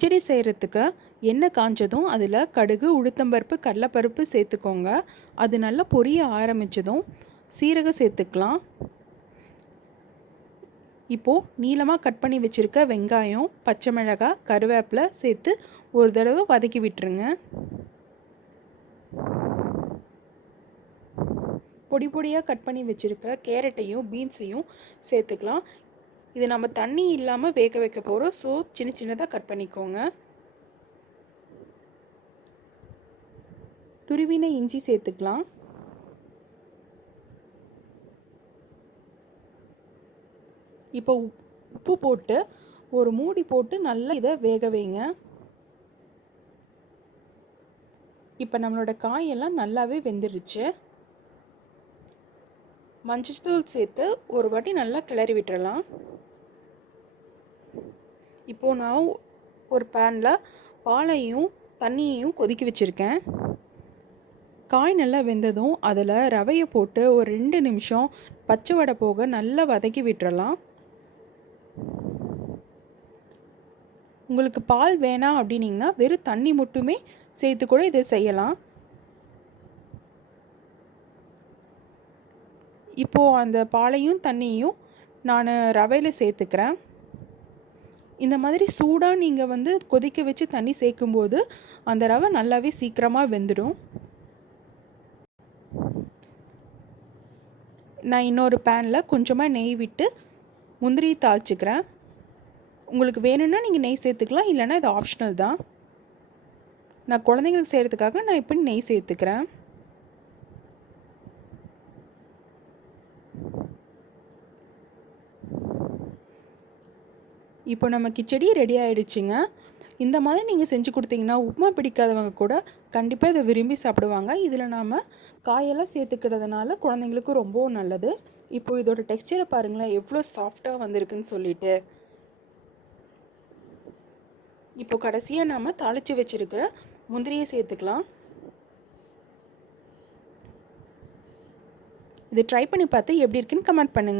கிச்சடி செய்கிறதுக்கு எண்ணெய் காஞ்சதும் அதில் கடுகு, உளுத்தம்பருப்பு, கடலைப்பருப்பு சேர்த்துக்கோங்க. அது நல்லா பொரிய ஆரம்பித்ததும் சீரகம் சேர்த்துக்கலாம். இப்போது நீளமாக கட் பண்ணி வச்சுருக்க வெங்காயம், பச்சை மிளகாய், கருவேப்பிலை சேர்த்து ஒரு தடவை வதக்கி விட்டுருங்க. பொடி பொடியாக கட் பண்ணி வச்சுருக்க கேரட்டையும் பீன்ஸையும் சேர்த்துக்கலாம். இது நம்ம தண்ணி இல்லாமல் வேக வைக்க போகிறோம். ஸோ சின்ன சின்னதாக கட் பண்ணிக்கோங்க. துருவின இஞ்சி சேர்த்துக்கலாம். இப்போ உப்பு போட்டு ஒரு மூடி போட்டு நல்லா இதை வேக வைங்க. இப்போ நம்மளோட காயெல்லாம் நல்லாவே வெந்துருச்சு. மஞ்சள்தூள் சேர்த்து ஒரு வாட்டி நல்லா கிளறி விட்டுறலாம். இப்போது நான் ஒரு பேனில் பாலையும் தண்ணியையும் கொதிக்க வச்சுருக்கேன். காய் நல்லா வெந்ததும் அதில் ரவையை போட்டு ஒரு 2 நிமிஷம் பச்சை வடை போக நல்லா வதக்கி விட்டுறலாம். உங்களுக்கு பால் வேணாம் அப்படின்னிங்கன்னா வெறும் தண்ணி மட்டுமே சேர்த்து கூட இதை செய்யலாம். இப்போது அந்த பாலையும் தண்ணியும் நான் ரவையில் சேர்த்துக்கிறேன். இந்த மாதிரி சூடாக நீங்கள் கொதிக்க வச்சு தண்ணி சேர்க்கும்போது அந்த ரவை நல்லாவே சீக்கிரமாக வெந்துடும். நான் இன்னொரு பேனில் கொஞ்சமாக நெய் விட்டு முந்திரி தாளிச்சிக்கிறேன். உங்களுக்கு வேணும்னா நீங்கள் நெய் சேர்த்துக்கலாம், இல்லைன்னா இது ஆப்ஷனல் தான். நான் குழந்தைங்களுக்கு செய்கிறதுக்காக நான் இப்போ நெய் சேர்த்துக்கிறேன். இப்போ நம்ம கிச்சடி ரெடி ஆகிடுச்சிங்க. இந்த மாதிரி நீங்கள் செஞ்சு கொடுத்தீங்கன்னா உப்புமா பிடிக்காதவங்க கூட கண்டிப்பாக இதை விரும்பி சாப்பிடுவாங்க. இதில் நாம் காயெல்லாம் சேர்த்துக்கிறதுனால குழந்தைங்களுக்கு ரொம்பவும் நல்லது. இப்போது இதோட டெக்ஸ்சரை பாருங்களேன், எவ்வளோ சாஃப்டாக வந்திருக்குன்னு சொல்லிட்டு. இப்போ கடைசியாக நாம் தாளித்து வச்சுருக்கிற முந்திரியை சேர்த்துக்கலாம். இதை ட்ரை பண்ணி பார்த்து எப்படி இருக்குன்னு கமெண்ட் பண்ணுங்கள்.